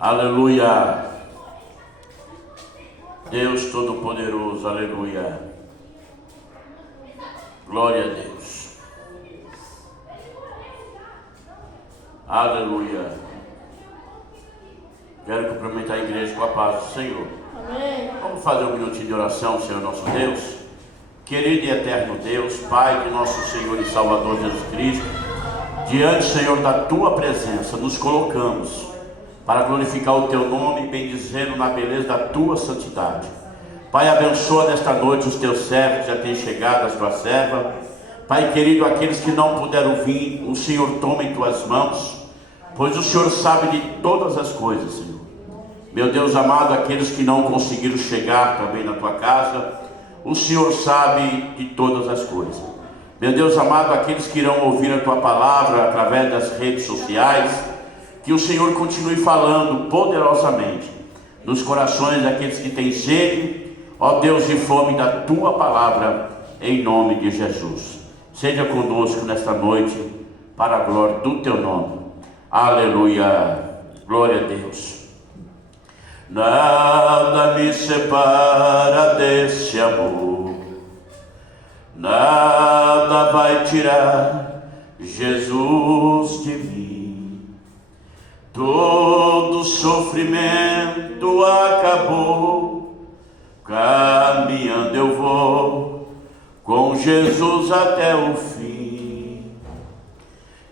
Aleluia. Deus Todo-Poderoso, aleluia. Glória a Deus. Aleluia. Quero cumprimentar a igreja com a paz do Senhor. Amém. Vamos fazer um minutinho de oração, Senhor nosso Deus. Querido e eterno Deus, Pai de nosso Senhor e Salvador Jesus Cristo, diante, Senhor, da Tua presença, nos colocamos para glorificar o Teu nome, bendizendo na beleza da Tua santidade. Pai, abençoa nesta noite os Teus servos, já tem chegado as Tuas servas. Pai querido, aqueles que não puderam vir, o Senhor toma em Tuas mãos, pois o Senhor sabe de todas as coisas, Senhor. Meu Deus amado, aqueles que não conseguiram chegar também na Tua casa, o Senhor sabe de todas as coisas. Meu Deus amado, aqueles que irão ouvir a Tua palavra através das redes sociais, que o Senhor continue falando poderosamente nos corações daqueles que têm sede, ó Deus, de fome da Tua palavra, em nome de Jesus. Seja conosco nesta noite, para a glória do Teu nome. Aleluia. Glória a Deus. Nada me separa desse amor, nada vai tirar Jesus de mim. Todo sofrimento acabou, caminhando eu vou com Jesus até o fim.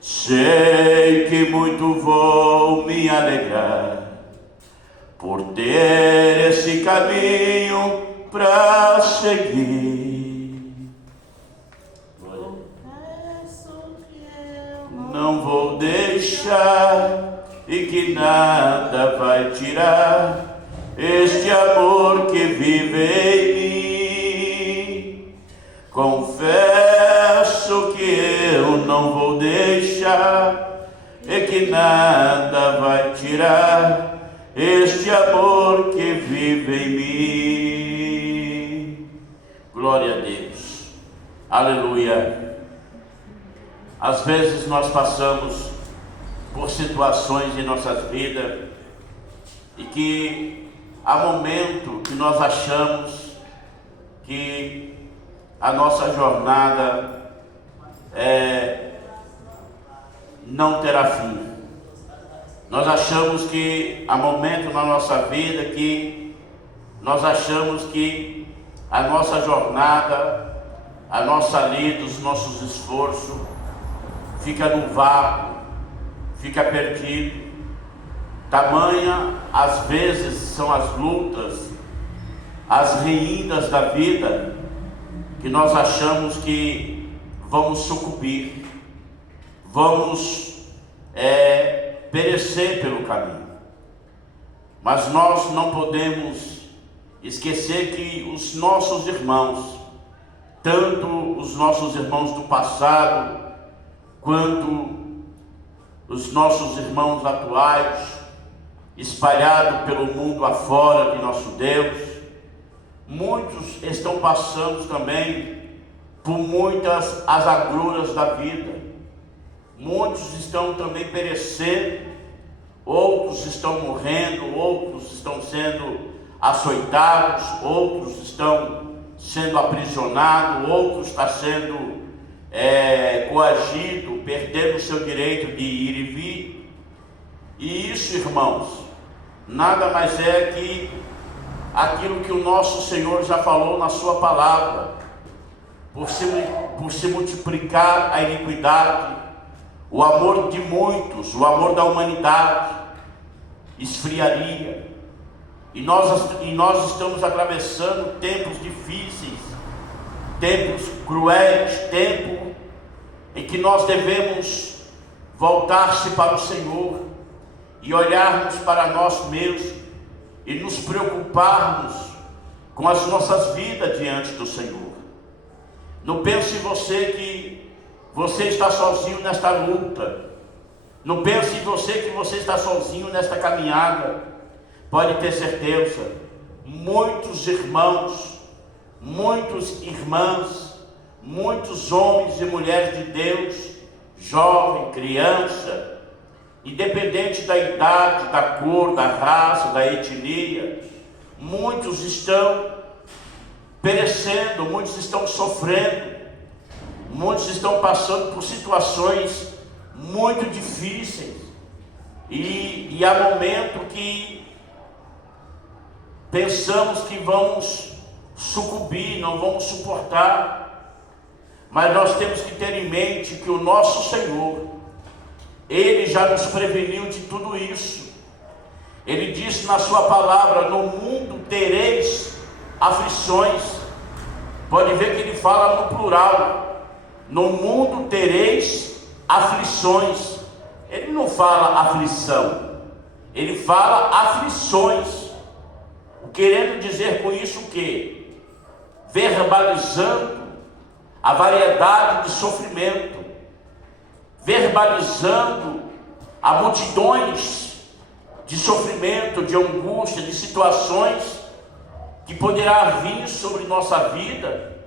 Sei que muito vou me alegrar por ter esse caminho para seguir. Não vou deixar e que nada vai tirar este amor que vive em mim. Confesso que eu não vou deixar e que nada vai tirar este amor que vive em mim. Glória a Deus. Aleluia. Às vezes nós passamos por situações em nossas vidas e que há momento que nós achamos que a nossa jornada não terá fim. Nós achamos que há momentos na nossa vida que nós achamos que a nossa jornada, a nossa lida, os nossos esforços fica no vácuo, fica perdido. Tamanha às vezes são as lutas, as reindas da vida, que nós achamos que vamos sucumbir, vamos perecer pelo caminho. Mas nós não podemos esquecer que os nossos irmãos, tanto os nossos irmãos do passado, quanto os nossos irmãos atuais, espalhados pelo mundo afora de nosso Deus, muitos estão passando também por muitas as agruras da vida. Muitos estão também perecendo, outros estão morrendo, outros estão sendo açoitados, outros estão sendo aprisionados, outros estão sendo coagidos, perdendo o seu direito de ir e vir. E isso, irmãos, nada mais é que aquilo que o nosso Senhor já falou na sua palavra. Por se multiplicar a iniquidade, o amor de muitos, o amor da humanidade esfriaria. E nós estamos atravessando tempos difíceis, tempos cruéis, tempos em que nós devemos voltar-se para o Senhor e olharmos para nós mesmos e nos preocuparmos com as nossas vidas diante do Senhor. Não pense você que você está sozinho nesta luta. Não pense em você que você está sozinho nesta caminhada. Pode ter certeza, muitos irmãos, muitas irmãs, muitos homens e mulheres de Deus, jovem, criança, independente da idade, da cor, da raça, da etnia, muitos estão perecendo, muitos estão sofrendo, muitos estão passando por situações muito difíceis, e há momento que pensamos que vamos sucumbir, não vamos suportar, mas nós temos que ter em mente que o nosso Senhor, Ele já nos preveniu de tudo isso. Ele disse na sua palavra: no mundo tereis aflições. Pode ver que ele fala no plural: no mundo tereis aflições. Ele não fala aflição, ele fala aflições. Querendo dizer com isso o quê? Verbalizando a variedade de sofrimento, verbalizando a multidões de sofrimento, de angústia, de situações que poderá vir sobre nossa vida,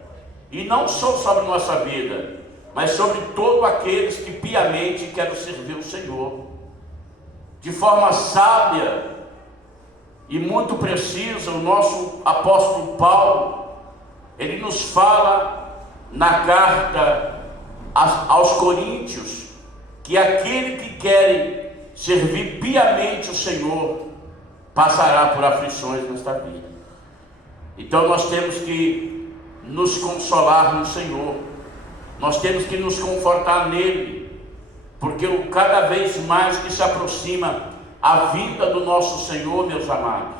e não só sobre nossa vida, mas sobre todos aqueles que piamente querem servir o Senhor, de forma sábia e muito precisa. O nosso apóstolo Paulo, ele nos fala na carta aos Coríntios, que aquele que quer servir piamente o Senhor passará por aflições nesta vida. Então nós temos que nos consolar no Senhor, nós temos que nos confortar nele, porque cada vez mais que se aproxima a vinda do nosso Senhor, meus amados,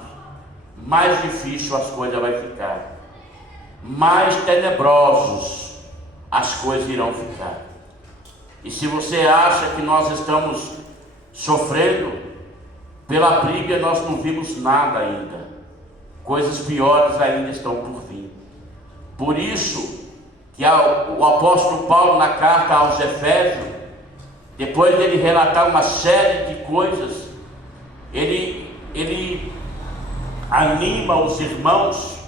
mais difícil as coisas vai ficar, mais tenebrosos as coisas irão ficar. E se você acha que nós estamos sofrendo pela briga, nós não vimos nada ainda. Coisas piores ainda estão por vir. Por isso que o apóstolo Paulo, na carta aos Efésios, depois dele relatar uma série de coisas, ele anima os irmãos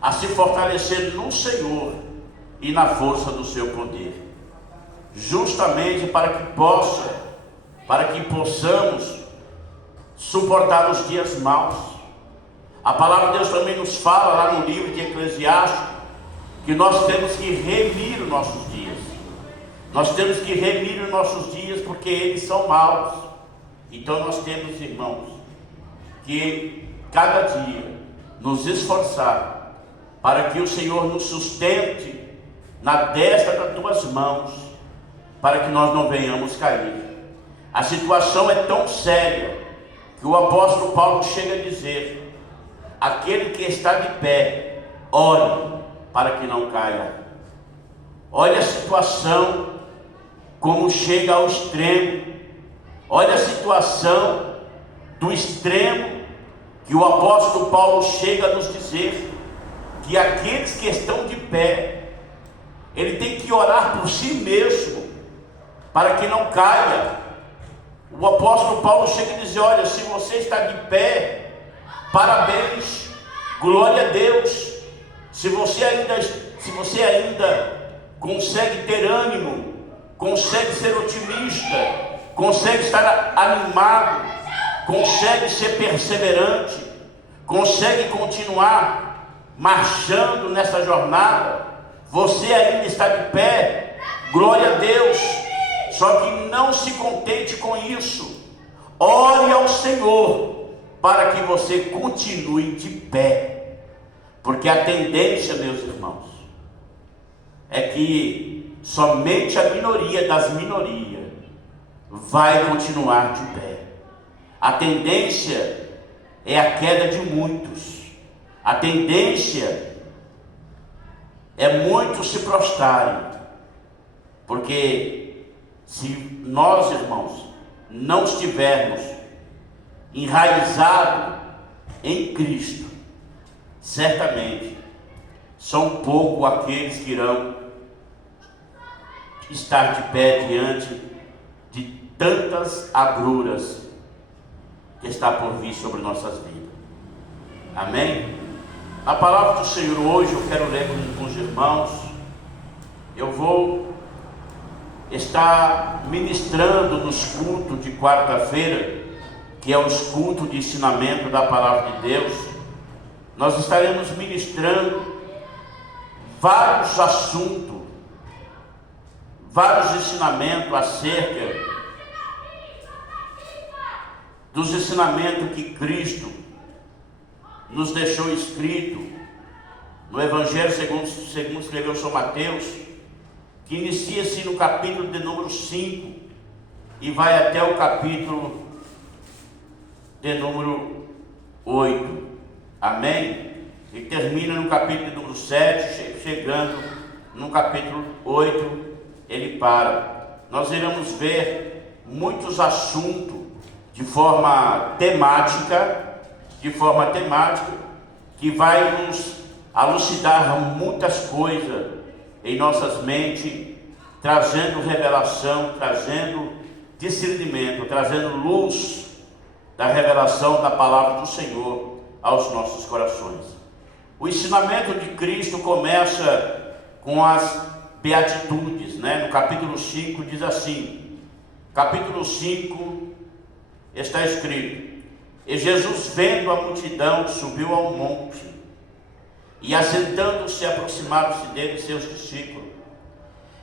a se fortalecer no Senhor e na força do seu poder, justamente para que possamos suportar os dias maus. A palavra de Deus também nos fala lá no livro de Eclesiastes que nós temos que remir os nossos dias. Nós temos que remir os nossos dias porque eles são maus. Então nós temos, irmãos, que cada dia nos esforçar para que o Senhor nos sustente na destra das tuas mãos, para que nós não venhamos cair. A situação é tão séria que o apóstolo Paulo chega a dizer: aquele que está de pé, ore para que não caia. Olha a situação como chega ao extremo. Olha a situação do extremo que o apóstolo Paulo chega a nos dizer que aqueles que estão de pé, ele tem que orar por si mesmo para que não caia. O apóstolo Paulo chega a dizer: olha, se você está de pé, parabéns, glória a Deus. Se você ainda consegue ter ânimo, consegue ser otimista, consegue estar animado, consegue ser perseverante, consegue continuar marchando nessa jornada, você ainda está de pé, glória a Deus. Só que não se contente com isso, ore ao Senhor para que você continue de pé, porque a tendência, meus irmãos, é que somente a minoria das minorias vai continuar de pé. A tendência é a queda de muitos. A tendência é muitos se prostrarem, porque se nós, irmãos, não estivermos enraizados em Cristo, certamente são poucos aqueles que irão estar de pé diante de tantas agruras que está por vir sobre nossas vidas. Amém? A palavra do Senhor hoje eu quero ler com os irmãos. Eu vou está ministrando nos cultos de quarta-feira, que é os cultos de ensinamento da palavra de Deus. Nós estaremos ministrando vários assuntos, vários ensinamentos acerca dos ensinamentos que Cristo nos deixou escrito no Evangelho segundo escreveu São Mateus, que inicia-se no capítulo de número 5 e vai até o capítulo de número 8, amém? E termina no capítulo de número 7, chegando no capítulo 8, ele para. Nós iremos ver muitos assuntos de forma temática, que vai nos elucidar muitas coisas em nossas mentes, trazendo revelação, trazendo discernimento, trazendo luz da revelação da palavra do Senhor aos nossos corações. O ensinamento de Cristo começa com as beatitudes, né? No capítulo 5 diz assim, capítulo 5 está escrito: e Jesus, vendo a multidão, subiu ao monte, e assentando-se, aproximaram-se dele seus discípulos,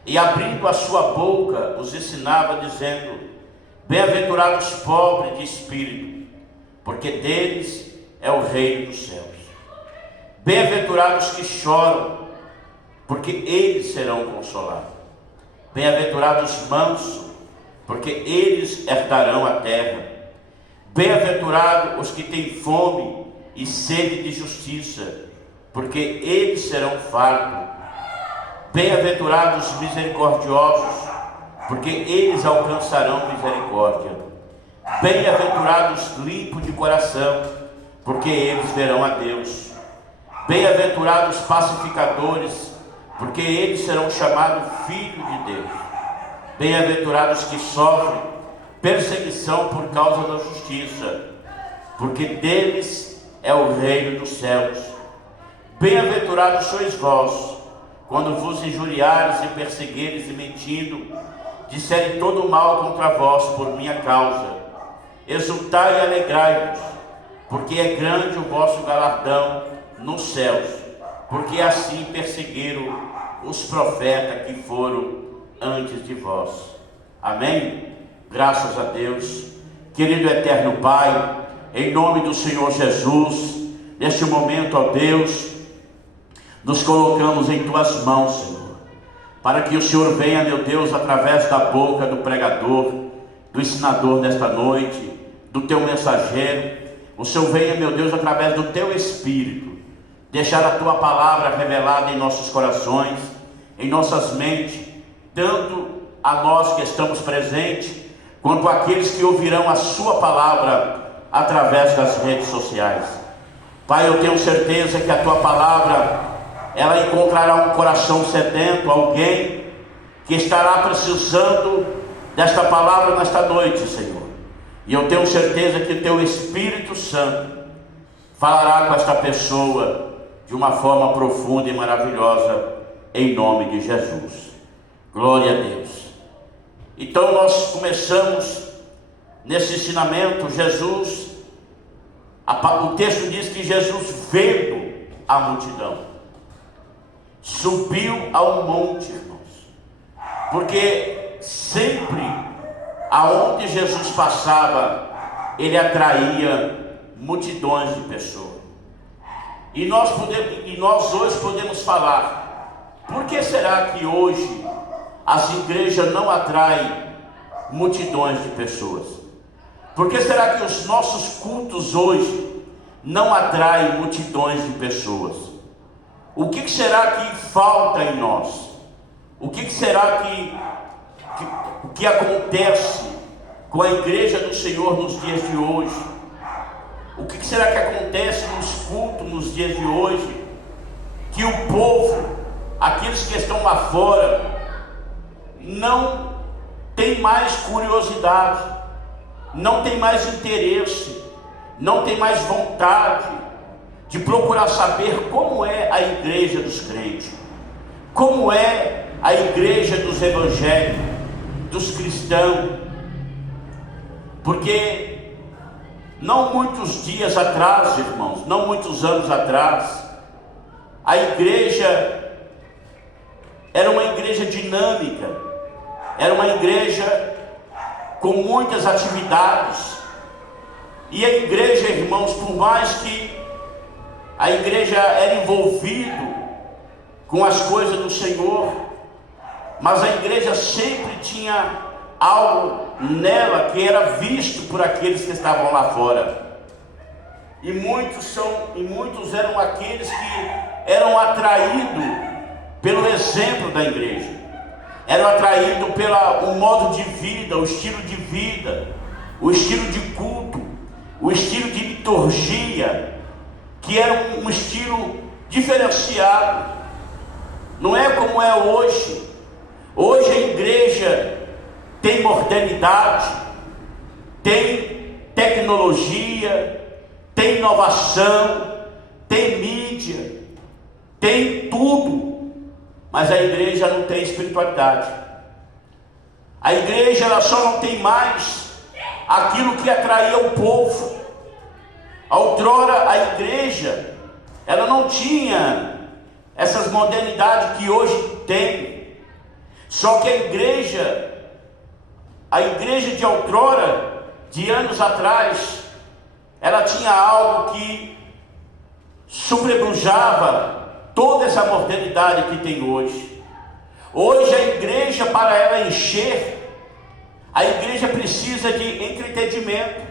e abrindo a sua boca, os ensinava, dizendo: bem-aventurados os pobres de espírito, porque deles é o reino dos céus. Bem-aventurados que choram, porque eles serão consolados. Bem-aventurados os mansos, porque eles herdarão a terra. Bem-aventurados os que têm fome e sede de justiça, porque eles serão fartos. Bem-aventurados os misericordiosos, porque eles alcançarão misericórdia. Bem-aventurados limpos de coração, porque eles verão a Deus. Bem-aventurados pacificadores, porque eles serão chamados filhos de Deus. Bem-aventurados que sofrem perseguição por causa da justiça, porque deles é o reino dos céus. Bem-aventurados sois vós, quando vos injuriares e perseguires e mentindo, disserem todo mal contra vós por minha causa. Exultai e alegrai-vos, porque é grande o vosso galardão nos céus, porque assim perseguiram os profetas que foram antes de vós. Amém? Graças a Deus. Querido eterno Pai, em nome do Senhor Jesus, neste momento, ó Deus, nos colocamos em Tuas mãos, Senhor, para que o Senhor venha, meu Deus, através da boca do pregador, do ensinador nesta noite, do Teu mensageiro, o Senhor venha, meu Deus, através do Teu Espírito, deixar a Tua palavra revelada em nossos corações, em nossas mentes, tanto a nós que estamos presentes, quanto àqueles que ouvirão a Sua palavra através das redes sociais. Pai, eu tenho certeza que a Tua palavra, ela encontrará um coração sedento, alguém que estará precisando desta palavra nesta noite, Senhor. E eu tenho certeza que o Teu Espírito Santo falará com esta pessoa de uma forma profunda e maravilhosa, em nome de Jesus. Glória a Deus. Então nós começamos nesse ensinamento. O texto diz que Jesus, vendo a multidão, subiu ao monte, irmãos, porque sempre aonde Jesus passava, ele atraía multidões de pessoas. E nós hoje podemos falar: por que será que hoje as igrejas não atraem multidões de pessoas? Por que será que os nossos cultos hoje não atraem multidões de pessoas? O que será que falta em nós? O que será que acontece com a igreja do Senhor nos dias de hoje? O que será que acontece nos cultos nos dias de hoje? Que o povo, aqueles que estão lá fora, não tem mais curiosidade, não tem mais interesse, não tem mais vontade de procurar saber como é a igreja dos crentes, como é a igreja dos evangélicos, dos cristãos, porque não muitos dias atrás, irmãos, não muitos anos atrás, a igreja era uma igreja dinâmica, era uma igreja com muitas atividades. E a igreja, irmãos, por mais que a igreja era envolvida com as coisas do Senhor, mas a igreja sempre tinha algo nela que era visto por aqueles que estavam lá fora. E muitos eram aqueles que eram atraídos pelo exemplo da igreja, eram atraídos pelo modo de vida, o estilo de vida, o estilo de culto, o estilo de liturgia, que era um estilo diferenciado. Não é como é hoje. Hoje a igreja tem modernidade, tem tecnologia, tem inovação, tem mídia, tem tudo, mas a igreja não tem espiritualidade. A igreja ela só não tem mais aquilo que atraía o povo. Outrora a igreja ela não tinha essas modernidades que hoje tem. Só que a igreja de outrora, de anos atrás, ela tinha algo que sobrepujava toda essa modernidade que tem hoje. Hoje a igreja, para ela encher, a igreja precisa de entretenimento.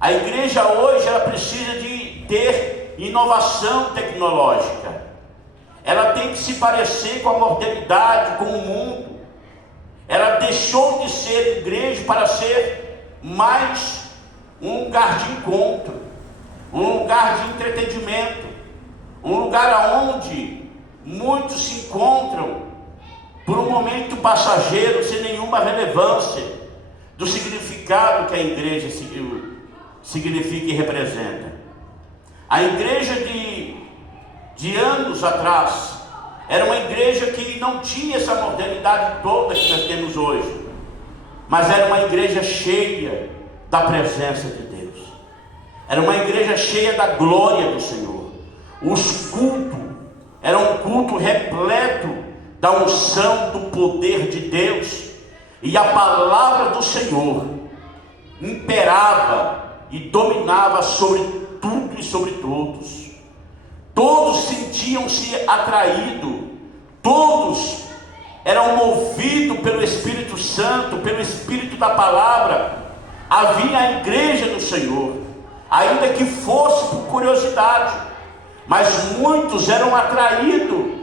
A igreja hoje ela precisa de ter inovação tecnológica. Ela tem que se parecer com a modernidade, com o mundo. Ela deixou de ser igreja para ser mais um lugar de encontro, um lugar de entretenimento, um lugar onde muitos se encontram por um momento passageiro, sem nenhuma relevância do significado que a igreja significa e representa. A igreja de anos atrás era uma igreja que não tinha essa modernidade toda que nós temos hoje, mas era uma igreja cheia da presença de Deus, era uma igreja cheia da glória do Senhor. Os cultos eram um culto repleto da unção, do poder de Deus, e a palavra do Senhor imperava e dominava sobre tudo e sobre todos. Todos sentiam-se atraídos, todos eram movidos pelo Espírito Santo, pelo Espírito da palavra. Havia a igreja do Senhor, ainda que fosse por curiosidade, mas muitos eram atraídos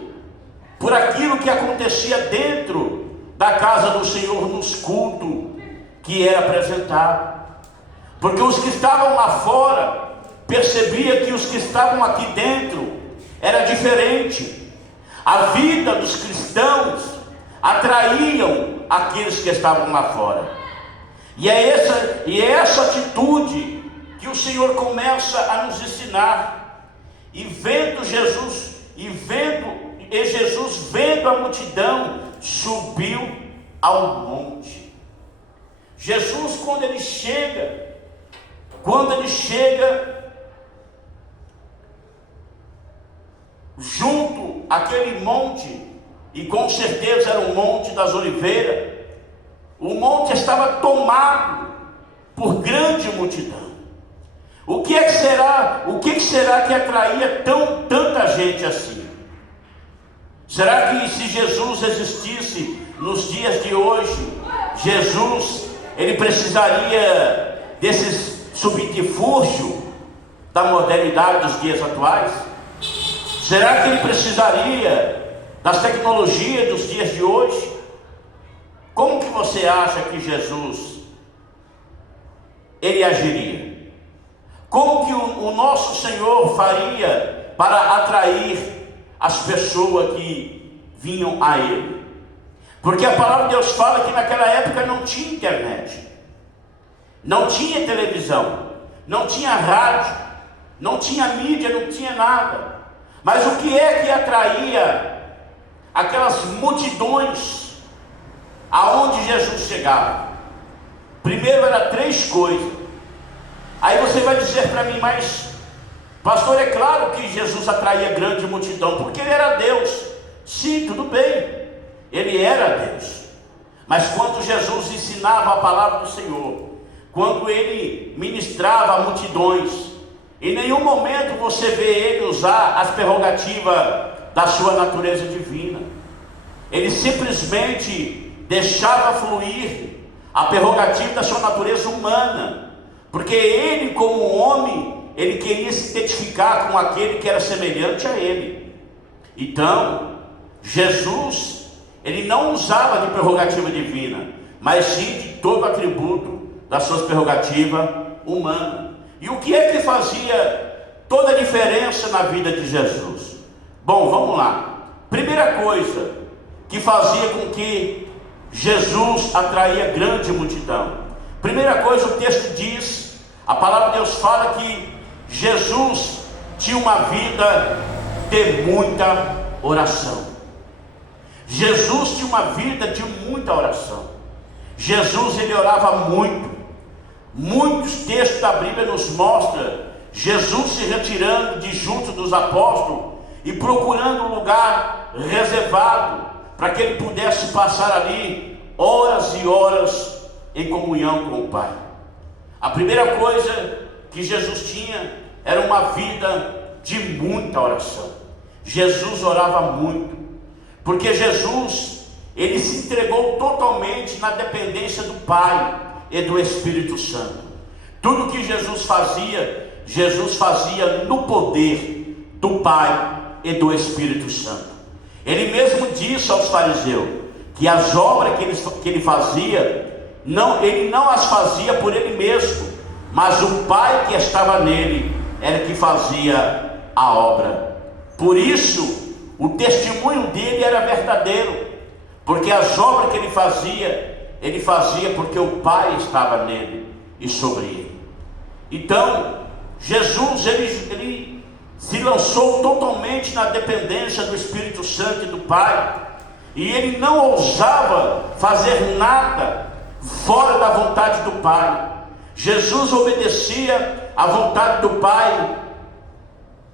por aquilo que acontecia dentro da casa do Senhor, nos cultos que era apresentado. Porque os que estavam lá fora percebia que os que estavam aqui dentro era diferente. A vida dos cristãos atraíam aqueles que estavam lá fora. E é essa atitude que o Senhor começa a nos ensinar. E vendo Jesus, Jesus vendo a multidão, subiu ao monte. Jesus, quando ele chega junto àquele monte, e com certeza era o Monte das Oliveiras, o monte estava tomado por grande multidão. O que será que atraía tanta gente assim? Será que se Jesus existisse nos dias de hoje, Jesus ele precisaria desses subterfúgios da modernidade dos dias atuais? Será que ele precisaria das tecnologias dos dias de hoje? Como que você acha que Jesus ele agiria? Como que o nosso Senhor faria para atrair as pessoas que vinham a Ele? Porque a palavra de Deus fala que naquela época não tinha internet, não tinha televisão, não tinha rádio, não tinha mídia, não tinha nada. Mas o que é que atraía aquelas multidões aonde Jesus chegava. Primeiro era 3 coisas. Aí você vai dizer para mim, mas pastor, é claro que Jesus atraía grande multidão, porque ele era Deus. Sim, tudo bem, ele era Deus. Mas quando Jesus ensinava a palavra do Senhor, quando ele ministrava a multidões, em nenhum momento você vê ele usar as prerrogativas da sua natureza divina. Ele simplesmente deixava fluir a prerrogativa da sua natureza humana, porque ele, como homem, ele queria se identificar com aquele que era semelhante a ele. Então, Jesus, ele não usava de prerrogativa divina, mas sim de todo atributo das suas prerrogativas humanas. E o que é que fazia toda a diferença na vida de Jesus? Bom, vamos lá. Primeira coisa que fazia com que Jesus atraía grande multidão. Primeira coisa, o texto diz, a palavra de Deus fala que Jesus tinha uma vida de muita oração. Jesus tinha uma vida de muita oração. Jesus, ele orava muito. Muitos textos da Bíblia nos mostram Jesus se retirando de junto dos apóstolos e procurando um lugar reservado para que ele pudesse passar ali horas e horas em comunhão com o Pai. A primeira coisa que Jesus tinha era uma vida de muita oração. Jesus orava muito, porque Jesus, ele se entregou totalmente na dependência do Pai e do Espírito Santo. Tudo que Jesus fazia no poder do Pai e do Espírito Santo. Ele mesmo disse aos fariseus que as obras que ele fazia, ele não as fazia por ele mesmo, mas o Pai que estava nele era que fazia a obra. Por isso, o testemunho dele era verdadeiro, porque as obras que ele fazia porque o Pai estava nele e sobre ele. Então, Jesus, ele se lançou totalmente na dependência do Espírito Santo e do Pai, e ele não ousava fazer nada fora da vontade do Pai. Jesus obedecia à vontade do Pai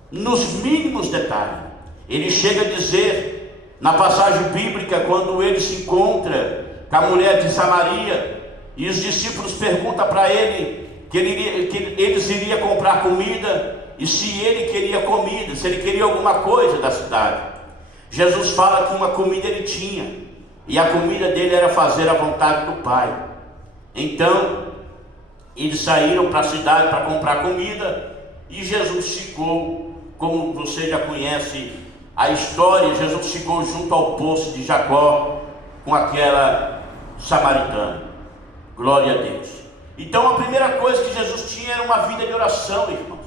nos mínimos detalhes. Ele chega a dizer, na passagem bíblica, quando ele se encontra com a mulher de Samaria, e os discípulos perguntam para ele que eles iriam comprar comida, e se ele queria comida, se ele queria alguma coisa da cidade. Jesus fala que uma comida ele tinha, e a comida dele era fazer a vontade do Pai. Então, eles saíram para a cidade para comprar comida, e Jesus ficou, como você já conhece a história, Jesus ficou junto ao poço de Jacó com aquela samaritana. Glória a Deus. Então a primeira coisa que Jesus tinha era uma vida de oração, irmãos.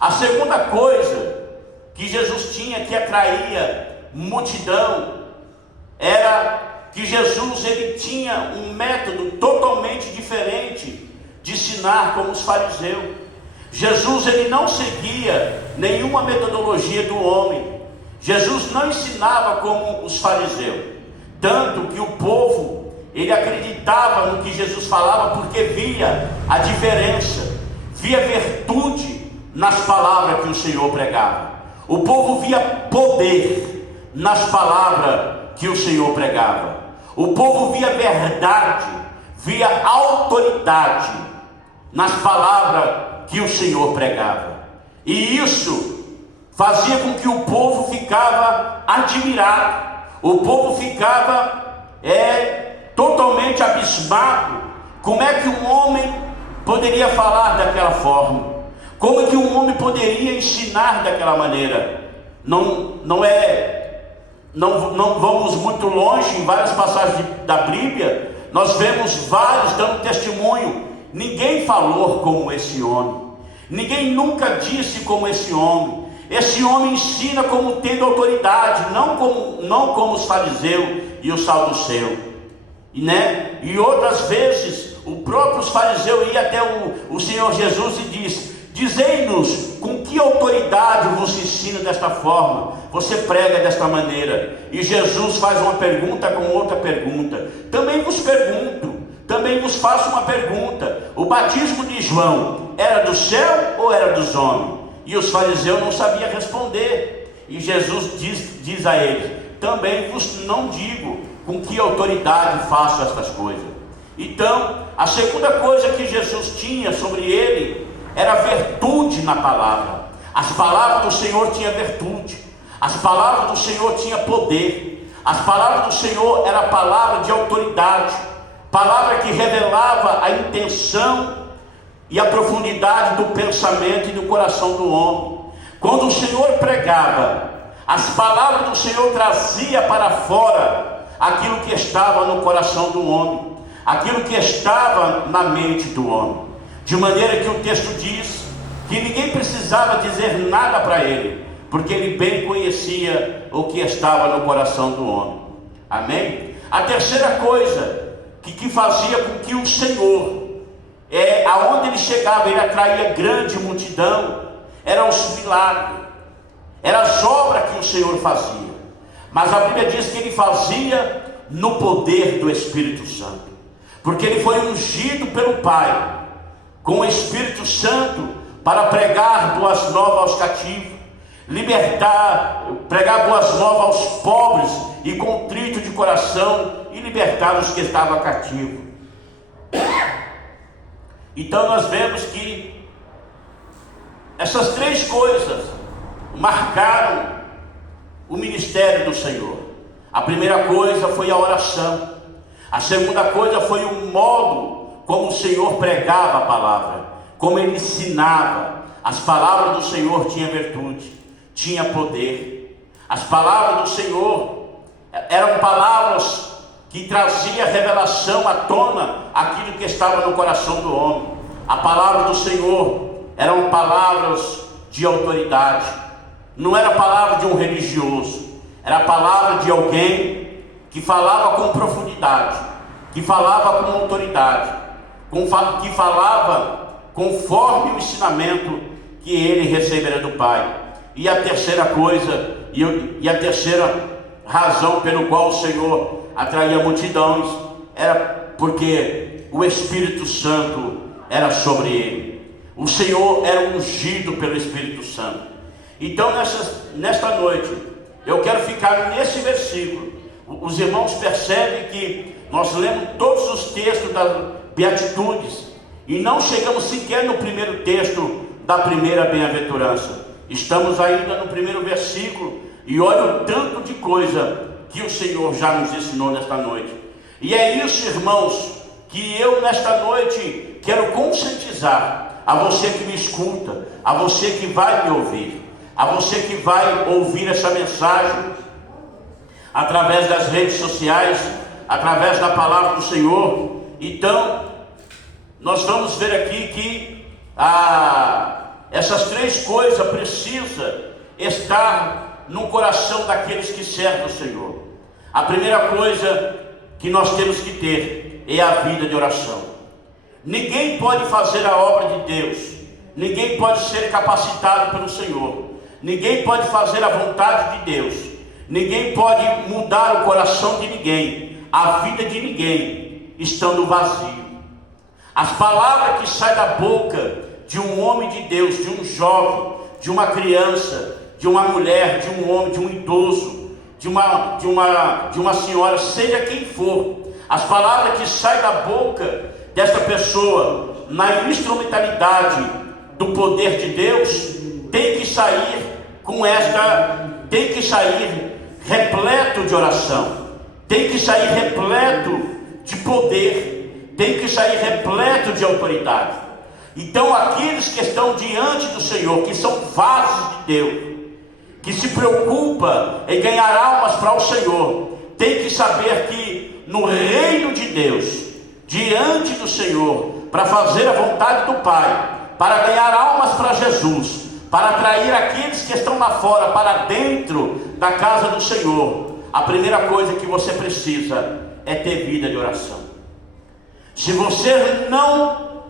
A segunda coisa que Jesus tinha, que atraía multidão, era que Jesus, ele tinha um método totalmente diferente de ensinar, como os fariseus. Jesus, ele não seguia nenhuma metodologia do homem. Jesus não ensinava como os fariseus, tanto que o povo, ele acreditava no que Jesus falava, porque via a diferença, via virtude nas palavras que o Senhor pregava. O povo via poder nas palavras que o Senhor pregava. O povo via verdade, via autoridade nas palavras que o Senhor pregava. E isso fazia com que o povo ficava admirado. O povo ficava totalmente abismado. Como é que um homem poderia falar daquela forma? Como é que um homem poderia ensinar daquela maneira? Não vamos muito longe, em várias passagens da Bíblia, nós vemos vários dando testemunho. Ninguém falou como esse homem, ninguém nunca disse como esse homem. Esse homem ensina como tendo autoridade, não como os fariseus e os saduceus, E outras vezes o próprio fariseu ia até o Senhor Jesus e Dizei-nos com que autoridade você ensina desta forma, você prega desta maneira. E Jesus faz uma pergunta com outra pergunta. Também vos pergunto, também vos faço uma pergunta: o batismo de João era do céu ou era dos homens? E os fariseus não sabiam responder. E Jesus diz a eles: também vos não digo com que autoridade faço estas coisas. Então, a segunda coisa que Jesus tinha sobre ele era virtude na palavra. As palavras do Senhor tinham virtude, as palavras do Senhor tinham poder, as palavras do Senhor era palavra de autoridade, palavra que revelava a intenção e a profundidade do pensamento e do coração do homem. Quando o Senhor pregava, as palavras do Senhor trazia para fora aquilo que estava no coração do homem, aquilo que estava na mente do homem, de maneira que o texto diz que ninguém precisava dizer nada para ele, porque ele bem conhecia o que estava no coração do homem. Amém? A terceira coisa que fazia com que o Senhor, aonde ele chegava, ele atraía grande multidão, eram os milagres, eram as obras que o Senhor fazia. Mas a Bíblia diz que ele fazia no poder do Espírito Santo, porque ele foi ungido pelo Pai com o Espírito Santo para pregar boas novas aos cativos, pregar boas novas aos pobres e contrito de coração, e libertar os que estavam cativos. Então nós vemos que essas três coisas marcaram o ministério do Senhor. A primeira coisa foi a oração. A segunda coisa foi o modo como o Senhor pregava a palavra, como ele ensinava. As palavras do Senhor tinham virtude, tinha poder. As palavras do Senhor eram palavras que traziam revelação à tona aquilo que estava no coração do homem. A palavra do Senhor eram palavras de autoridade. Não era a palavra de um religioso, era a palavra de alguém que falava com profundidade, que falava com autoridade, que falava conforme o ensinamento que ele recebera do Pai. E a terceira coisa, e a terceira razão pelo qual o Senhor atraía multidões, era porque o Espírito Santo era sobre ele. O Senhor era ungido pelo Espírito Santo. Então nesta noite eu quero ficar nesse versículo. Os irmãos percebem que nós lemos todos os textos das Beatitudes e não chegamos sequer no primeiro texto da primeira bem-aventurança. Estamos ainda no primeiro versículo e olha o tanto de coisa que o Senhor já nos ensinou nesta noite. E é isso, irmãos, que eu nesta noite quero conscientizar a você que me escuta, a você que vai me ouvir, a você que vai ouvir essa mensagem através das redes sociais, através da palavra do Senhor. Então, nós vamos ver aqui que essas três coisas precisam estar no coração daqueles que servem o Senhor. A primeira coisa que nós temos que ter é a vida de oração. Ninguém pode fazer a obra de Deus, ninguém pode ser capacitado pelo Senhor, ninguém pode fazer a vontade de Deus, ninguém pode mudar o coração de ninguém, a vida de ninguém, estando vazio. As palavras que saem da boca de um homem de Deus, de um jovem, de uma criança, de uma mulher, de um homem, de um idoso, de uma senhora, seja quem for, as palavras que saem da boca desta pessoa, na instrumentalidade do poder de Deus, tem que sair tem que sair repleto de oração, tem que sair repleto de poder, tem que sair repleto de autoridade. Então aqueles que estão diante do Senhor, que são vasos de Deus, que se preocupa em ganhar almas para o Senhor, tem que saber que no reino de Deus, diante do Senhor, para fazer a vontade do Pai, para ganhar almas para Jesus, para atrair aqueles que estão lá fora para dentro da casa do Senhor, a primeira coisa que você precisa é ter vida de oração. Se você não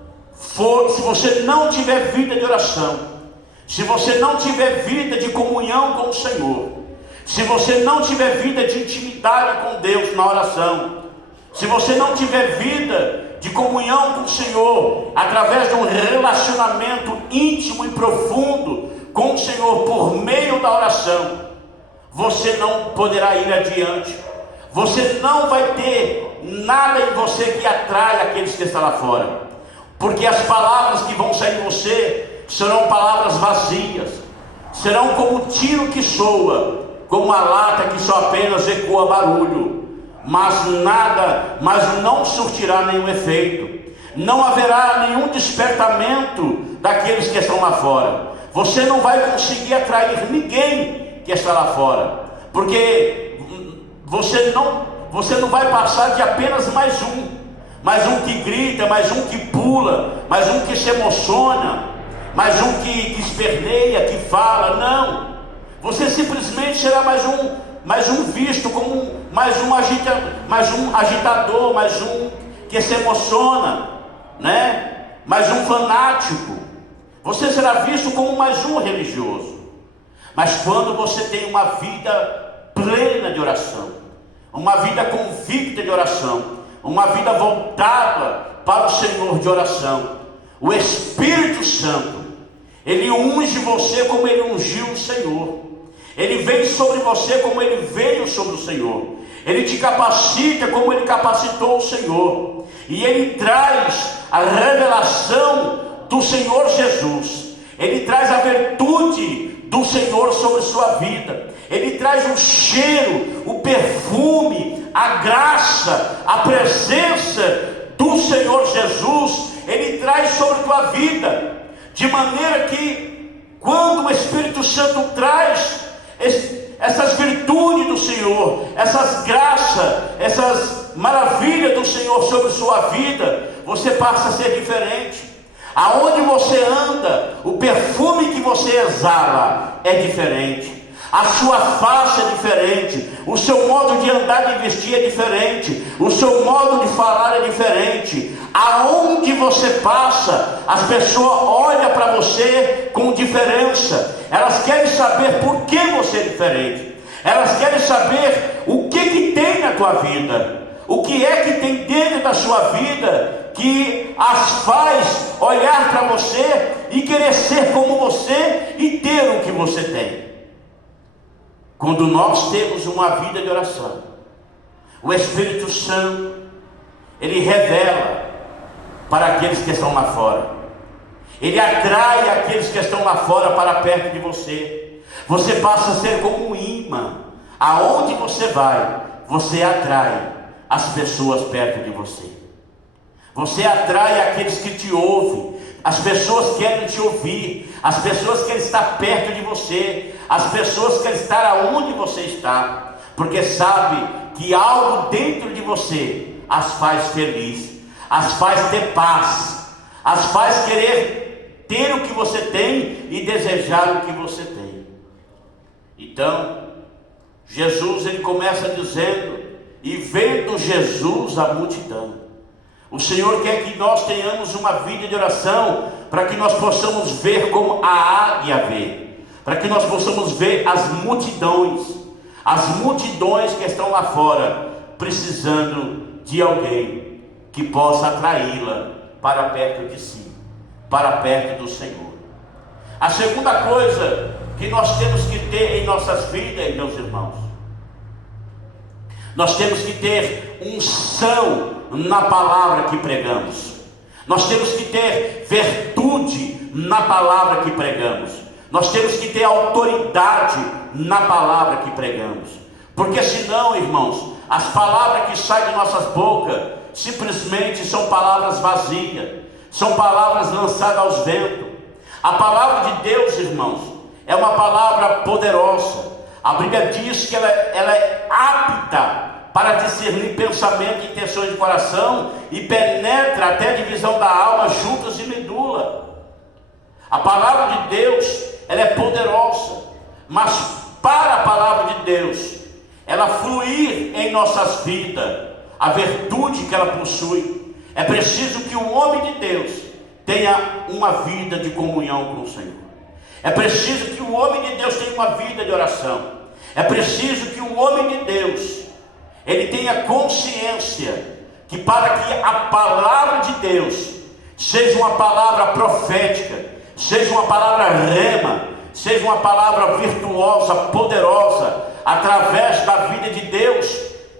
se você não tiver vida de oração, se você não tiver vida de comunhão com o Senhor, se você não tiver vida de intimidade com Deus na oração, se você não tiver vida de comunhão com o Senhor, através de um relacionamento íntimo e profundo com o Senhor por meio da oração, você não poderá ir adiante. Você não vai ter nada em você que atrai aqueles que estão lá fora, porque as palavras que vão sair de você serão palavras vazias, serão como tiro que soa, como uma lata que só apenas ecoa barulho, mas não surtirá nenhum efeito. Não haverá nenhum despertamento daqueles que estão lá fora. Você não vai conseguir atrair ninguém que está lá fora, porque você não vai passar de apenas mais um que grita, mais um que pula, mais um que se emociona, mais um que esperneia, que fala. Não, você simplesmente será mais um visto como mais um agitador, mais um que se emociona, né? Mais um fanático. Você será visto como mais um religioso. Mas quando você tem uma vida plena de oração, uma vida convicta de oração, uma vida voltada para o Senhor de oração, o Espírito Santo, ele unge você como ele ungiu o Senhor. Ele vem sobre você como ele veio sobre o Senhor. Ele te capacita como ele capacitou o Senhor. E ele traz a revelação do Senhor Jesus. Ele traz a virtude do Senhor sobre sua vida. Ele traz o cheiro, o perfume, a graça, a presença do Senhor Jesus. Ele traz sobre tua vida, de maneira que quando o Espírito Santo traz essas virtudes do Senhor, essas graças, essas maravilhas do Senhor sobre sua vida, você passa a ser diferente. Aonde você anda, o perfume que você exala é diferente, a sua face é diferente, o seu modo de andar e vestir é diferente, o seu modo de falar é diferente. Aonde você passa, as pessoas olham para você com diferença. Elas querem saber por que você é diferente. Elas querem saber o que tem na tua vida, o que é que tem dentro da sua vida que as faz olhar para você e querer ser como você e ter o que você tem. Quando nós temos uma vida de oração, o Espírito Santo, ele revela para aqueles que estão lá fora. Ele atrai aqueles que estão lá fora para perto de você. Você passa a ser como um imã. Aonde você vai, você atrai as pessoas perto de você. Você atrai aqueles que te ouvem. As pessoas querem te ouvir. As pessoas querem estar perto de você. As pessoas querem estar aonde você está, porque sabe que algo dentro de você as faz feliz, as faz ter paz, as faz querer ter o que você tem e desejar o que você tem. Então, Jesus, ele começa dizendo: e vendo Jesus a multidão. O Senhor quer que nós tenhamos uma vida de oração, para que nós possamos ver como a águia vê, para que nós possamos ver as multidões que estão lá fora, precisando de alguém que possa atraí-la para perto de si, para perto do Senhor. A segunda coisa que nós temos que ter em nossas vidas, meus irmãos, nós temos que ter unção na palavra que pregamos. Nós temos que ter virtude na palavra que pregamos. Nós temos que ter autoridade na palavra que pregamos. Porque senão, irmãos, as palavras que saem de nossas bocas simplesmente são palavras vazias, são palavras lançadas aos ventos. A palavra de Deus, irmãos, é uma palavra poderosa. A Bíblia diz que ela é apta para discernir pensamento e intenções de coração, e penetra até a divisão da alma, juntas e medula. A palavra de Deus, ela é poderosa, mas para a palavra de Deus ela fluir em nossas vidas, a virtude que ela possui, é preciso que o homem de Deus tenha uma vida de comunhão com o Senhor. É preciso que o homem de Deus tenha uma vida de oração. É preciso que o homem de Deus, ele tenha consciência que para que a palavra de Deus seja uma palavra profética, seja uma palavra rema, seja uma palavra virtuosa, poderosa, através da vida de Deus,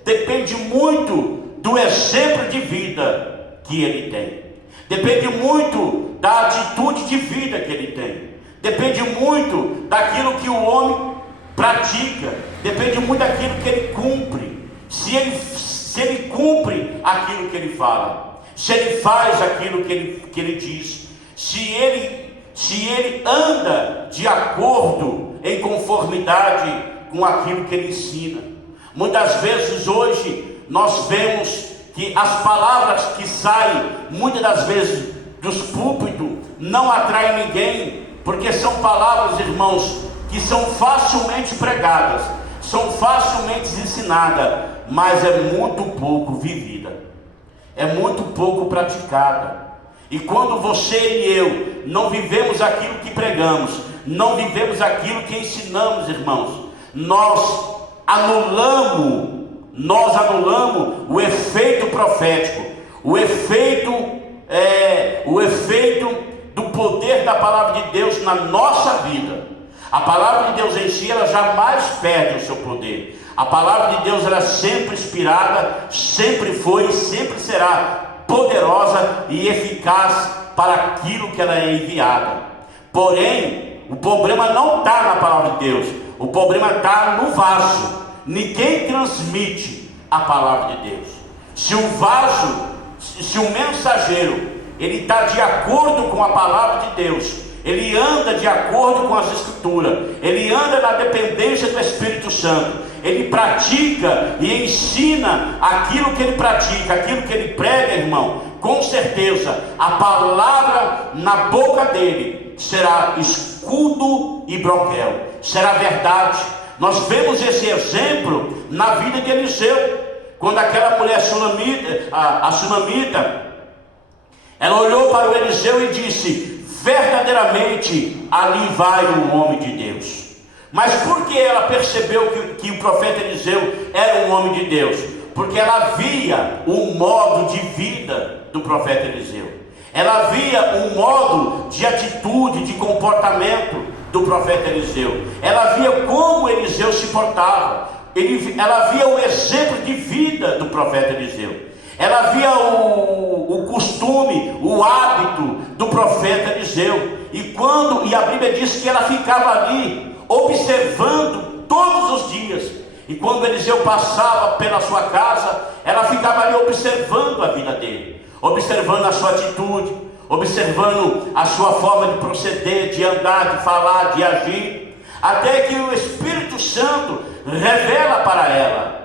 depende muito do exemplo de vida que ele tem. Depende muito da atitude de vida que ele tem. Depende muito daquilo que o homem pratica. Depende muito daquilo que ele cumpre. Se ele cumpre aquilo que ele fala, se ele faz aquilo que ele diz, se ele anda de acordo, em conformidade com aquilo que ele ensina. Muitas vezes hoje nós vemos que as palavras que saem, muitas das vezes dos púlpitos, não atraem ninguém, porque são palavras, irmãos, que são facilmente pregadas, são facilmente ensinadas, mas é muito pouco vivida, é muito pouco praticada. E quando você e eu não vivemos aquilo que pregamos, não vivemos aquilo que ensinamos, irmãos, nós anulamos o efeito profético, o efeito do poder da palavra de Deus na nossa vida. A palavra de Deus em si, ela jamais perde o seu poder. A palavra de Deus, ela é sempre inspirada, sempre foi e sempre será poderosa e eficaz para aquilo que ela é enviada. Porém, o problema não está na palavra de Deus, o problema está no vaso. Ninguém transmite a palavra de Deus. Se o mensageiro, ele está de acordo com a palavra de Deus, ele anda de acordo com as Escrituras, ele anda na dependência do Espírito Santo, ele pratica e ensina aquilo que ele pratica, aquilo que ele prega, irmão, com certeza a palavra na boca dele será escudo e broquel, será verdade. Nós vemos esse exemplo na vida de Eliseu, quando aquela mulher a sunamita, ela olhou para o Eliseu e disse: verdadeiramente ali vai um homem de Deus. Mas por que ela percebeu que o profeta Eliseu era um homem de Deus? Porque ela via o modo de vida do profeta Eliseu, ela via o modo de atitude, de comportamento do profeta Eliseu, ela via como Eliseu se portava, ela via o exemplo de vida do profeta Eliseu, ela via o costume, o hábito do profeta Eliseu, e a Bíblia diz que ela ficava ali observando todos os dias, e quando Eliseu passava pela sua casa, ela ficava ali observando a vida dele, observando a sua atitude, observando a sua forma de proceder, de andar, de falar, de agir, até que o Espírito Santo revela para ela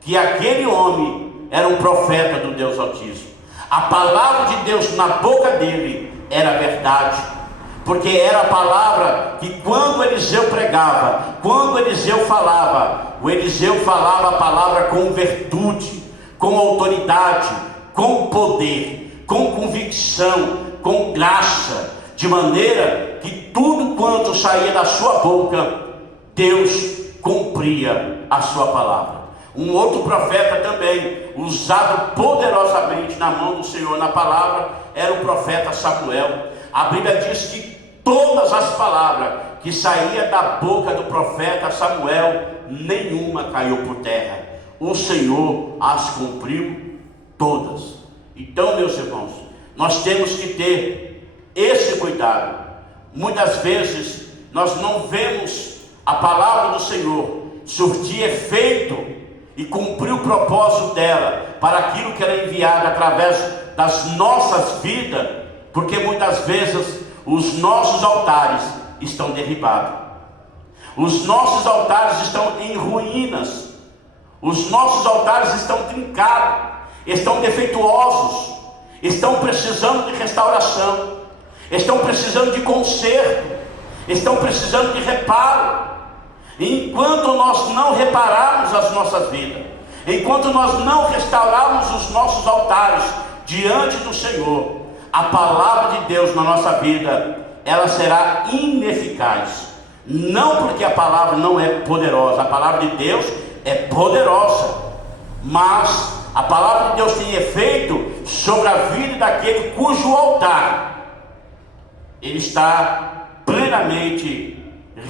que aquele homem era um profeta do Deus Altíssimo. A palavra de Deus na boca dele era verdade, porque era a palavra que quando Eliseu pregava, quando Eliseu falava, o Eliseu falava a palavra com virtude, com autoridade, com poder, com convicção, com graça, de maneira que tudo quanto saía da sua boca, Deus cumpria a sua palavra. Um outro profeta também, usado poderosamente na mão do Senhor na palavra, era o profeta Samuel. A Bíblia diz que todas as palavras que saíam da boca do profeta Samuel, nenhuma caiu por terra. O Senhor as cumpriu todas. Então, meus irmãos, nós temos que ter esse cuidado. Muitas vezes nós não vemos a palavra do Senhor surtir efeito e cumprir o propósito dela para aquilo que ela é enviada através das nossas vidas, porque muitas vezes os nossos altares estão derribados, os nossos altares estão em ruínas, os nossos altares estão trincados, estão defeituosos, estão precisando de restauração, estão precisando de conserto, estão precisando de reparo. Enquanto nós não repararmos as nossas vidas, enquanto nós não restaurarmos os nossos altares diante do Senhor, a palavra de Deus na nossa vida, ela será ineficaz. Não porque a palavra não é poderosa, a palavra de Deus é poderosa, mas a palavra de Deus tem efeito sobre a vida daquele cujo altar ele está plenamente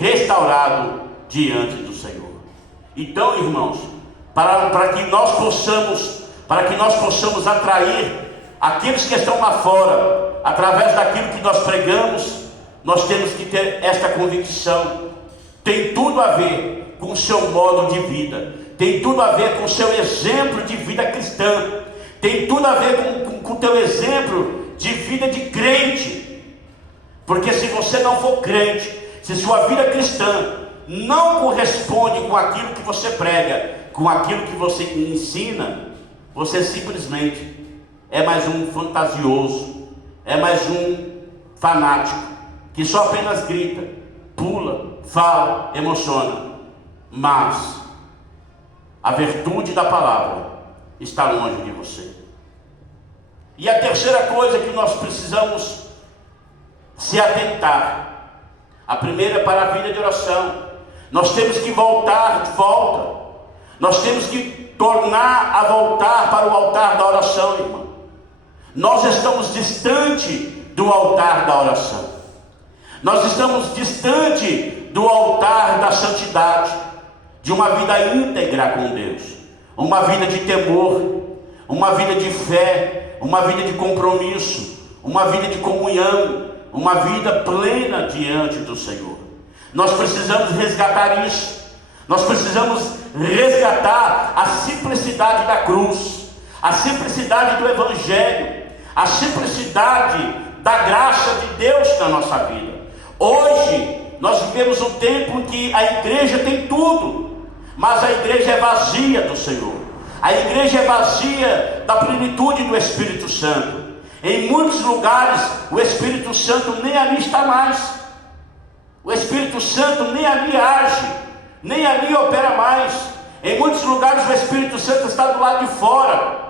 restaurado diante do Senhor. Então, irmãos, para que nós possamos atrair aqueles que estão lá fora, através daquilo que nós pregamos, nós temos que ter esta convicção. Tem tudo a ver com o seu modo de vida, tem tudo a ver com o seu exemplo de vida cristã, tem tudo a ver com o teu exemplo de vida de crente. Porque se você não for crente, se sua vida cristã não corresponde com aquilo que você prega, com aquilo que você ensina, você simplesmente é mais um fantasioso, é mais um fanático, que só apenas grita, pula, fala, emociona, mas a virtude da palavra está longe de você. E a terceira coisa que nós precisamos se atentar, a primeira é para a vida de oração. Nós temos que voltar de volta, nós temos que tornar a voltar para o altar da oração, irmão. Nós estamos distante do altar da oração, nós estamos distante do altar da santidade, de uma vida íntegra com Deus, uma vida de temor, uma vida de fé, uma vida de compromisso, uma vida de comunhão, uma vida plena diante do Senhor. Nós precisamos resgatar isso. Nós precisamos resgatar a simplicidade da cruz, a simplicidade do Evangelho, a simplicidade da graça de Deus na nossa vida. Hoje nós vivemos um tempo em que a igreja tem tudo, mas a igreja é vazia do Senhor. A igreja é vazia da plenitude do Espírito Santo. Em muitos lugares o Espírito Santo nem ali está mais. O Espírito Santo nem ali age, nem ali opera mais. Em muitos lugares o Espírito Santo está do lado de fora.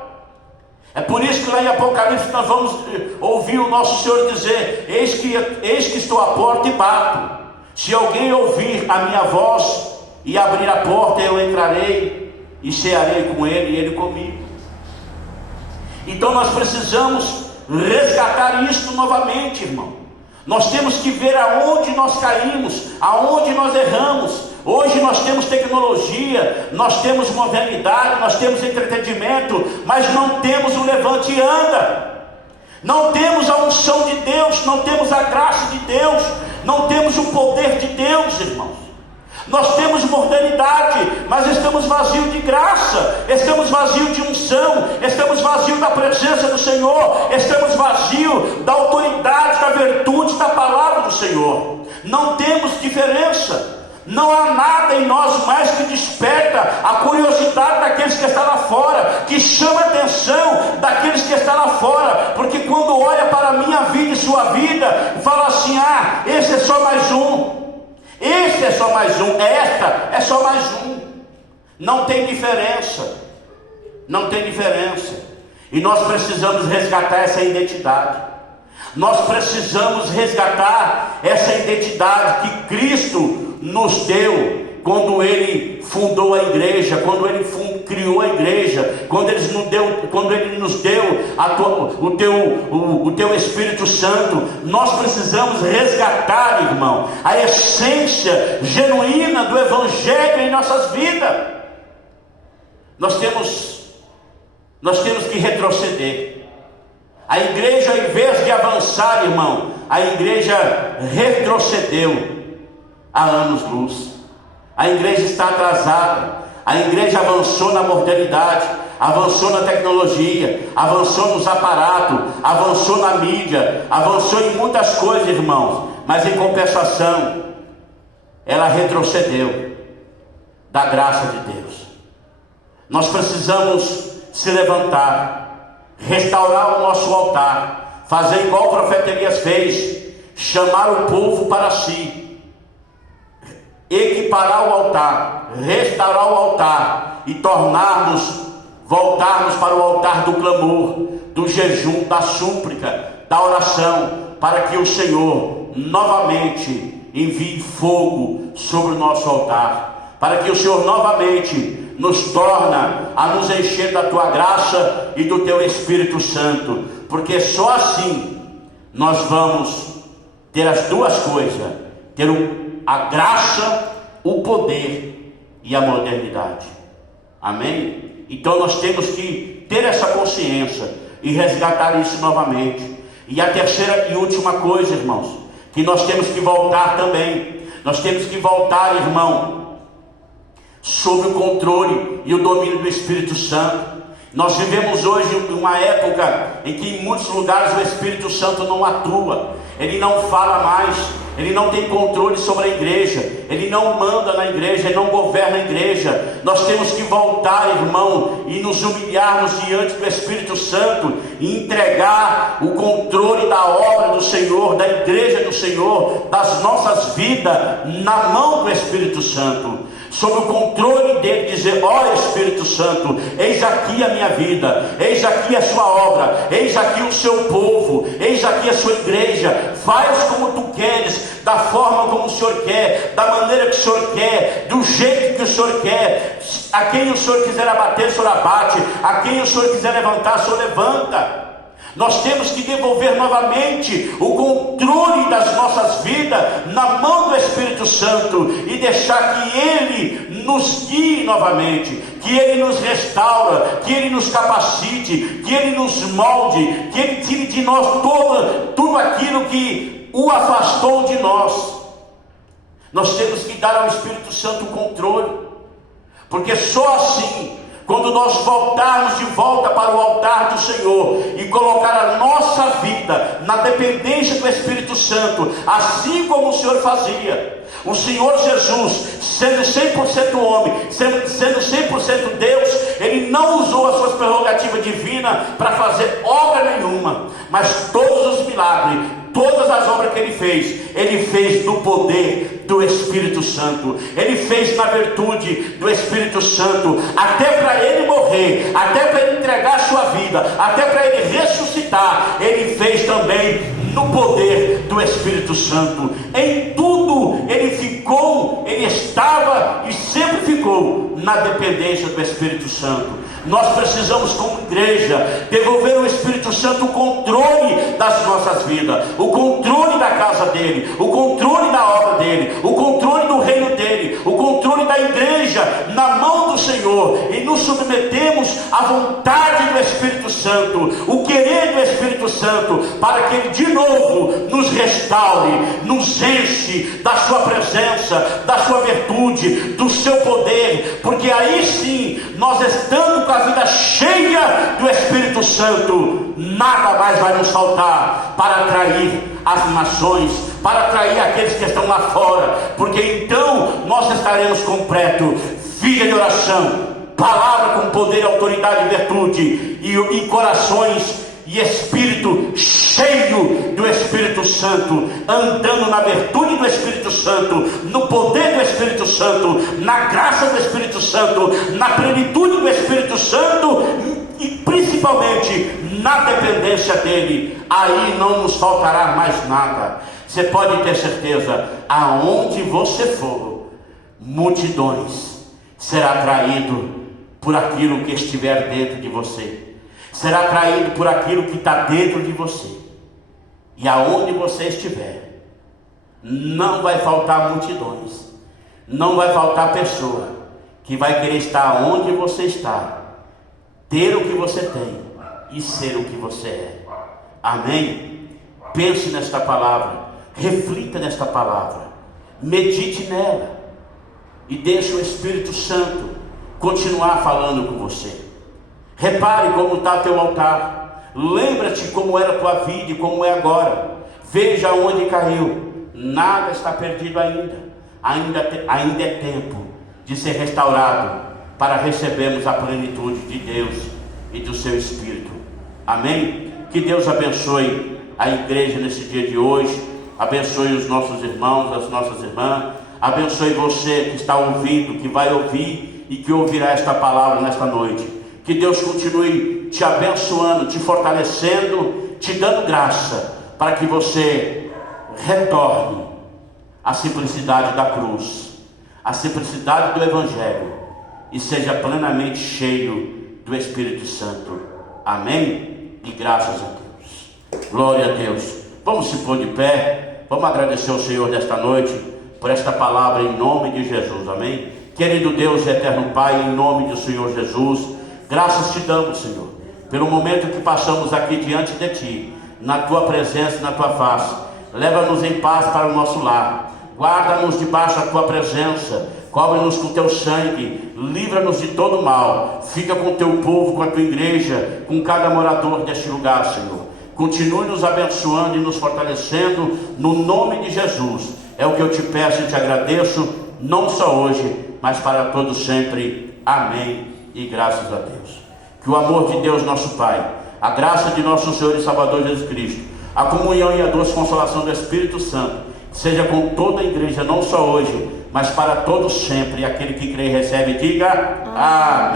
É por isso que lá em Apocalipse nós vamos ouvir o nosso Senhor dizer: eis que estou à porta e bato. Se alguém ouvir a minha voz e abrir a porta, eu entrarei e cearei com ele e ele comigo. Então nós precisamos resgatar isto novamente, irmão. Nós temos que ver aonde nós caímos, aonde nós erramos. Hoje nós temos tecnologia, nós temos modernidade, nós temos entretenimento, mas não temos o levante e anda. Não temos a unção de Deus, não temos a graça de Deus, não temos o poder de Deus, irmãos. Nós temos modernidade, mas estamos vazios de graça, estamos vazios de unção, estamos vazios da presença do Senhor, estamos vazios da autoridade, da virtude, da palavra do Senhor. Não temos diferença. Não há nada em nós mais que desperta a curiosidade daqueles que estão lá fora, que chama a atenção daqueles que estão lá fora, porque quando olha para a minha vida e sua vida, fala assim: ah, esse é só mais um, esse é só mais um, esta é só mais um. Não tem diferença, não tem diferença. E nós precisamos resgatar essa identidade. Nós precisamos resgatar essa identidade que Cristo nos deu quando Ele fundou a igreja, quando Ele criou a igreja, quando Ele nos deu o teu Espírito Santo. Nós precisamos resgatar, irmão, a essência genuína do Evangelho em nossas vidas. Nós temos que retroceder. A igreja, ao invés de avançar, irmão, a igreja retrocedeu há anos-luz. A igreja está atrasada. A igreja avançou na modernidade, avançou na tecnologia, avançou nos aparatos, avançou na mídia, avançou em muitas coisas, irmãos, mas em compensação ela retrocedeu da graça de Deus. Nós precisamos se levantar, restaurar o nosso altar, fazer igual o profeta Elias fez, chamar o povo para si, equiparar o altar, restaurar o altar e voltarmos para o altar do clamor, do jejum, da súplica, da oração, para que o Senhor novamente envie fogo sobre o nosso altar, para que o Senhor novamente nos torna a nos encher da tua graça e do teu Espírito Santo, porque só assim nós vamos ter as duas coisas, ter a graça, o poder e a modernidade. Amém? Então nós temos que ter essa consciência e resgatar isso novamente. E a terceira e última coisa, irmãos, que nós temos que voltar também. Nós temos que voltar, irmão, sob o controle e o domínio do Espírito Santo. Nós vivemos hoje uma época em que em muitos lugares o Espírito Santo não atua, ele não fala mais, ele não tem controle sobre a igreja, ele não manda na igreja, ele não governa a igreja. Nós temos que voltar, irmão, e nos humilharmos diante do Espírito Santo e entregar o controle da obra do Senhor, da igreja do Senhor, das nossas vidas na mão do Espírito Santo, sob o controle dele, dizer: ó Espírito Santo, eis aqui a minha vida, eis aqui a sua obra, eis aqui o seu povo, eis aqui a sua igreja, faz como tu queres, da forma como o Senhor quer, da maneira que o Senhor quer, do jeito que o Senhor quer. A quem o Senhor quiser abater, o Senhor abate, a quem o Senhor quiser levantar, o Senhor levanta. Nós temos que devolver novamente o controle das nossas vidas na mão do Espírito Santo e deixar que Ele nos guie novamente, que Ele nos restaura, que Ele nos capacite, que Ele nos molde, que Ele tire de nós tudo aquilo que o afastou de nós. Nós temos que dar ao Espírito Santo o controle, porque só assim, quando nós voltarmos de volta para o altar do Senhor e colocar a nossa vida na dependência do Espírito Santo, assim como o Senhor fazia, o Senhor Jesus, sendo 100% homem, sendo 100% Deus, Ele não usou as suas prerrogativas divinas para fazer obra nenhuma, mas todos os milagres, todas as obras que Ele fez no poder do Espírito Santo, Ele fez na virtude do Espírito Santo, até para Ele morrer, até para Ele entregar a sua vida, até para Ele ressuscitar, Ele fez também no poder do Espírito Santo. Em tudo Ele estava e sempre ficou na dependência do Espírito Santo. Nós precisamos, como igreja, devolver ao Espírito Santo o controle das nossas vidas, o controle da casa dele, o controle da obra dele, o controle do reino dele, o controle da igreja na mão do Senhor, e nos submetemos à vontade do Espírito Santo, o querer do Espírito Santo, para que ele de novo nos restaure, nos enche da sua presença, da sua virtude, do seu poder, porque aí sim, nós estando com a vida cheia do Espírito Santo, nada mais vai nos faltar para atrair as nações, para atrair aqueles que estão lá fora, porque então nós estaremos completos, vida de oração, palavra com poder, autoridade e virtude, e corações e espírito cheio do Espírito Santo, andando na virtude do Espírito Santo, no poder do Espírito Santo, na graça do Espírito Santo, na plenitude do Espírito Santo e principalmente na dependência dele. Aí não nos faltará mais nada. Você pode ter certeza, aonde você for, multidões será atraído por aquilo que estiver dentro de você, será atraído por aquilo que está dentro de você. E aonde você estiver, não vai faltar multidões, não vai faltar pessoa que vai querer estar onde você está, ter o que você tem e ser o que você é. Amém? Pense nesta palavra, reflita nesta palavra, medite nela e deixe o Espírito Santo continuar falando com você. Repare como está teu altar, lembra-te como era a tua vida e como é agora, veja onde caiu. Nada está perdido ainda é tempo de ser restaurado, para recebermos a plenitude de Deus e do seu Espírito. Amém? Que Deus abençoe a igreja nesse dia de hoje, abençoe os nossos irmãos, as nossas irmãs, abençoe você que está ouvindo, que vai ouvir e que ouvirá esta palavra nesta noite. Que Deus continue te abençoando, te fortalecendo, te dando graça para que você retorne à simplicidade da cruz, à simplicidade do Evangelho, e seja plenamente cheio do Espírito Santo. Amém? E graças a Deus. Glória a Deus. Vamos se pôr de pé. Vamos agradecer ao Senhor nesta noite por esta palavra em nome de Jesus. Amém? Querido Deus e eterno Pai, em nome do Senhor Jesus, graças te damos, Senhor, pelo momento que passamos aqui diante de Ti, na Tua presença e na Tua face. Leva-nos em paz para o nosso lar. Guarda-nos debaixo da Tua presença. Cobre-nos com Teu sangue. Livra-nos de todo mal. Fica com o Teu povo, com a Tua igreja, com cada morador deste lugar, Senhor. Continue nos abençoando e nos fortalecendo no nome de Jesus. É o que eu te peço e te agradeço, não só hoje, mas para todos sempre. Amém e graças a Deus. Que o amor de Deus nosso Pai, a graça de nosso Senhor e Salvador Jesus Cristo, a comunhão e a doce consolação do Espírito Santo seja com toda a igreja, não só hoje, mas para todos sempre. E aquele que crê e recebe, diga amém.